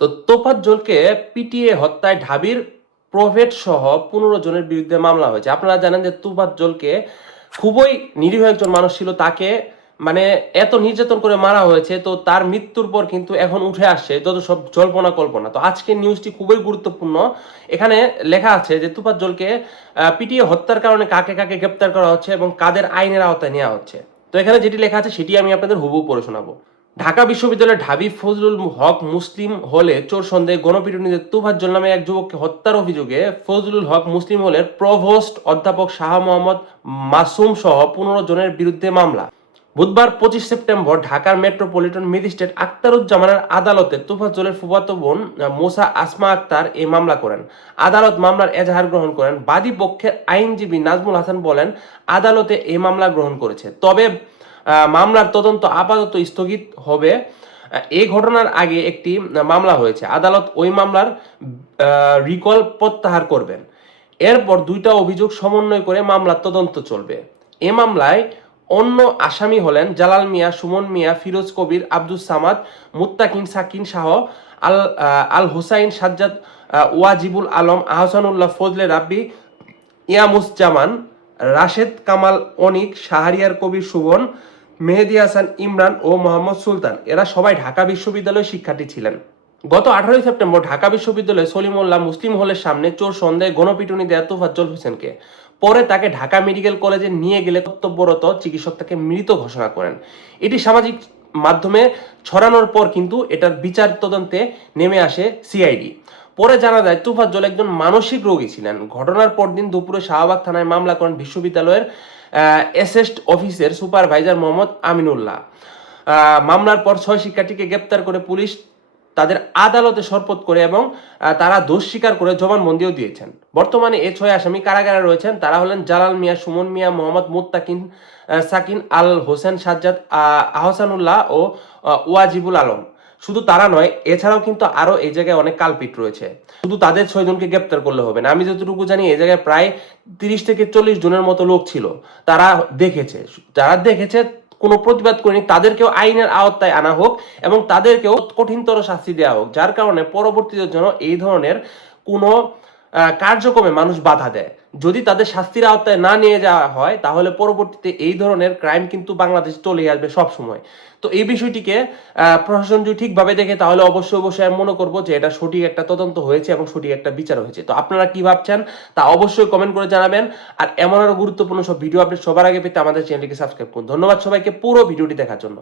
তো তোফাজ্জলকে পিটিয়ে হত্যায় ঢাবির প্রভেট সহ 15 জনের বিরুদ্ধে মামলা হয়েছে। আপনারা জানেন যে তোফাজ্জলকে খুবই নিরীহ একজন মানুষ ছিল, তাকে মানে এত নির্যাতন করে মারা হয়েছে। তো তার মৃত্যুর পর কিন্তু এখন উঠে আসছে যত সব জল্পনা কল্পনা। তো আজকের নিউজটি খুবই গুরুত্বপূর্ণ। এখানে লেখা আছে যে তোফাজ্জলকে পিটিয়ে হত্যার কারণে কাকে কাকে গ্রেপ্তার করা হচ্ছে এবং কাদের আইনের আওতায় নেওয়া হচ্ছে। তো এখানে যেটি লেখা আছে সেটি আমি আপনাদের হুবহু পড়ে শোনাবো। ঢাকা বিশ্ববিদ্যালয়ের ঢাবি ফজলুল হক মুসলিম হলে চোর সন্দেহে গণপিটুনিতে তোফাজ্জল নামে এক যুবককে হত্যার অভিযোগে ফজলুল হক মুসলিম হলের প্রভোস্ট অধ্যাপক শাহ মোহাম্মদ মাসুম সহ 15 জনের বিরুদ্ধে মামলা। বুধবার 25 সেপ্টেম্বর ঢাকার মেট্রোপলিটন ম্যাজিস্ট্রেট আক্তারুজ্জামানের আদালতে তোফাজ্জলের ফুফাতো বোন মোসা আসমা আক্তার এই মামলা করেন। আদালত মামলার এজাহার গ্রহণ করেন। বাদী পক্ষের আইনজীবী নাজমুল হাসান বলেন, আদালতে এই মামলা গ্রহণ করেছে, তবে মামলার তদন্ত আপাতত স্থগিত হবে। এই ঘটনার আগে একটি মামলা হয়েছে, আদালত ওই মামলার রিকল প্রত্যাহার করবেন। এরপর দুইটা অভিযোগ সমন্বয় করে মামলার তদন্ত চলবে। এ মামলায় অন্য আসামি হলেন জালাল মিয়া, সুমন মিয়া, ফিরোজ কবির, আব্দুস সামাদ, মুত্তাকিন, সাকিন শাহ, আল হুসাইন, সাজ্জাদ, ওয়াজিবুল আলম, আহসানুল্লাহ, ফজলে রাব্বি, ইয়ামুজ্জামান, রাশেদ কামাল অনিক, শাহরিয়ার কবির সুবন, মেহেদি হাসান ইমরান ও মোহাম্মদ সুলতান। এরা সবাই ঢাকা বিশ্ববিদ্যালয়ের শিক্ষার্থী ছিলেন। গত 18 সেপ্টেম্বর ঢাকা বিশ্ববিদ্যালয়ে সলিমুল্লাহ মুসলিম হলের সামনে চোর সন্দেহে গণপিটুনি দেয় তোফাজ্জল হোসেনকে। পরে তাকে ঢাকা মেডিকেল কলেজে নিয়ে গেলে কর্তব্যরত চিকিৎসক তাকে মৃত ঘোষণা করেন। এটি সামাজিক মাধ্যমে ছড়ানোর পর কিন্তু এটার বিচার তদন্তে নেমে আসে সিআইডি। পরে জানা যায় তোফাজ্জল একজন মানসিক রোগী ছিলেন। ঘটনার পরদিন দুপুরে শাহবাগ থানায় মামলা করেন বিশ্ববিদ্যালয়ের এসএসট অফিসের সুপারভাইজার মোহাম্মদ আমিনুল্লাহ। মামলার পর 6 শিক্ষার্থীকে গ্রেপ্তার করে পুলিশ তাদের আদালতে সোপর্দ করে এবং তারা দোষ স্বীকার করে জবানবন্দিও দিয়েছেন। বর্তমানে এই 6 আসামি কারাগারে রয়েছেন। তারা হলেন জালাল মিয়া, সুমন মিয়া, মোহাম্মদ মুত্তাকিন, সাকিন, আল হোসেন, সাজ্জাদ, আহসানুল্লাহ ও ওয়াজিবুল আলম। শুধু তারা নয়, এছাড়াও কিন্তু আরো এই জায়গায় অনেক কালপিট রয়েছে। শুধু তাদের 6 জনকে গ্রেপ্তার করলে হবে না। আমি যতটুকু জানি এই জায়গায় প্রায় 30 থেকে 40 জনের মতো লোক ছিল। তারা দেখেছে কোনো প্রতিবাদ করেনি, তাদেরকেও আইনের আওতায় আনা হোক এবং তাদেরকেও কঠিনতর শাস্তি দেওয়া হোক, যার কারণে পরবর্তীতে যেন এই ধরনের কোনো কার্যক্রমে মানুষ বাধা দেয়। যদি তাদের শাস্তির আওতায় না নিয়ে যাওয়া হয় তাহলে পরবর্তীতে এই ধরনের ক্রাইম কিন্তু বাংলাদেশে চলে আসবে সব সময়। তো এই বিষয়টিকে প্রশাসন যদি ঠিকভাবে দেখে তাহলে অবশ্যই আমি মনে করবো যে এটা সঠিক একটা তদন্ত হয়েছে এবং সঠিক একটা বিচার হয়েছে। তো আপনারা কি ভাবছেন তা অবশ্যই কমেন্ট করে জানাবেন। আর এমন আরো গুরুত্বপূর্ণ সব ভিডিও আপডেট সবার আগে পেতে আমাদের চ্যানেলটিকে সাবস্ক্রাইব করুন। ধন্যবাদ সবাইকে পুরো ভিডিওটি দেখার জন্য।